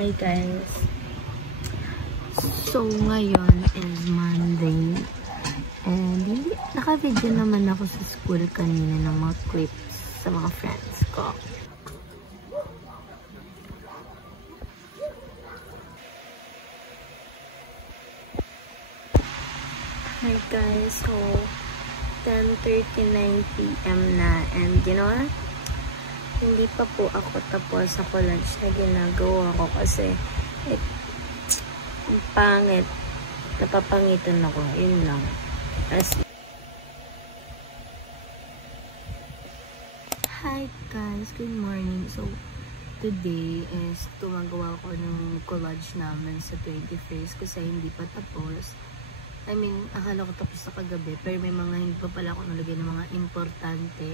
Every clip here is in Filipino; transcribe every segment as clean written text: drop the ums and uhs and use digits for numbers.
Hi guys! So ngayon is Monday and naka-video naman ako sa school kanina ng mga clips sa mga friends ko. Hi guys! So 10:39 PM na and you know what? Hindi pa po ako tapos sa college na ginagawa ko kasi pangit. Napapangitan ako. Yun lang. Hi guys! Good morning. So, today is tumagawa ko ng collage namin sa 21st kasi hindi pa tapos. I mean, akala ko tapos sa kagabi pero may mga hindi pa pala ako nalagay ng mga importante.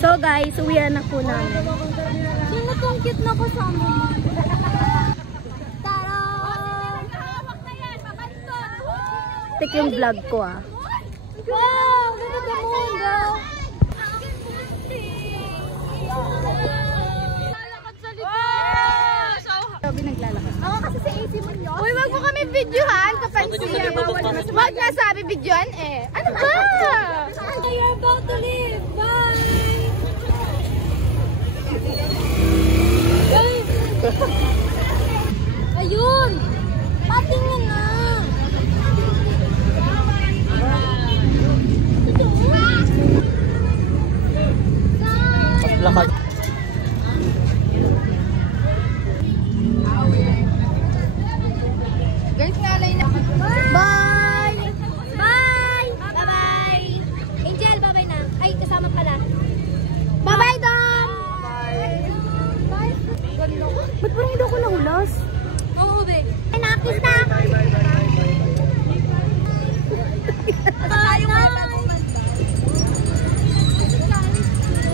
So guys, uwian na po namin. Sino tong cute na kasama mo? Tarang! Tik yung vlog ko ah. Wow! Ganda ka mo, bro! Lalakad sa likod! Sabi naglalakad. Ako kasi sa AC mo nyo. Uy, wag mo kami videohan kapag siya. Wag na sabi videohan eh. Ano ba? You're about to leave. Bye! Ayun! Patingin na! Lakad. Guys, nalay na. Bye! Bye! Bye-bye! Angel, bye-bye na. Ay, kasama pala. Bye-bye, Dom! Bye! Ba't parang hindi ako nahulas? Oo, be. Ay, nakakis na!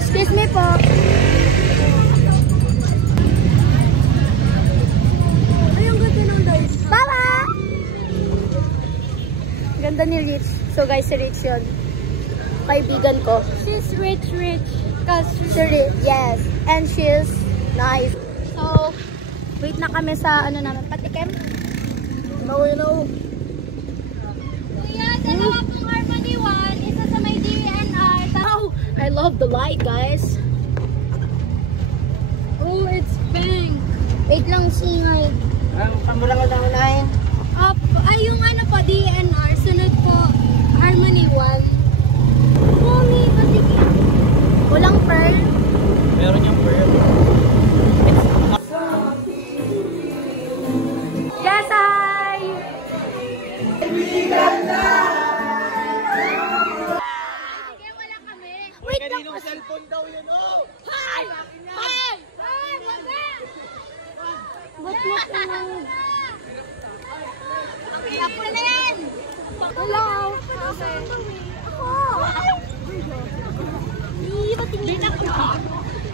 Excuse me po. Ay, ang ganda ng guys. Baba! Ganda ni Rich. So guys, si Rich yun. Kaibigan ko. She's rich. She's rich, yes. And she's nice. So, wait na kami sa ano namin, patikim. No. Kuya, dalawa pong Harmony 1, isa sa may DNR. Oh, I love the light, guys. Oh, it's pink. Wait lang, singay. Pamulang na unahin. Ay, yung ano po, DNR. Sunod po, Harmony 1. Mommy, patikim. Walang pearl. Meron yung pearl. Yes, hi! Sige, wala kami. Wait lang. Kaninong cellphone daw yun, oh! Hi! Hi! Hi! Ba't mo pinang? Okay, ako na yan! Hello! Ba't ako?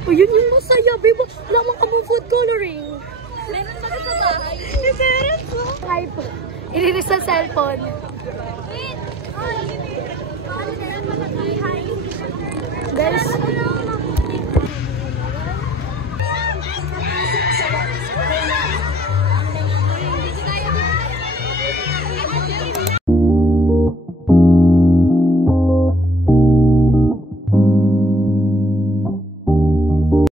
Oh, yun yung masaya, babe. Lamang ka mong food coloring. Meron ba sa bahay? Meron po. Hi po. Iriris sa cellphone. Wait! Guys,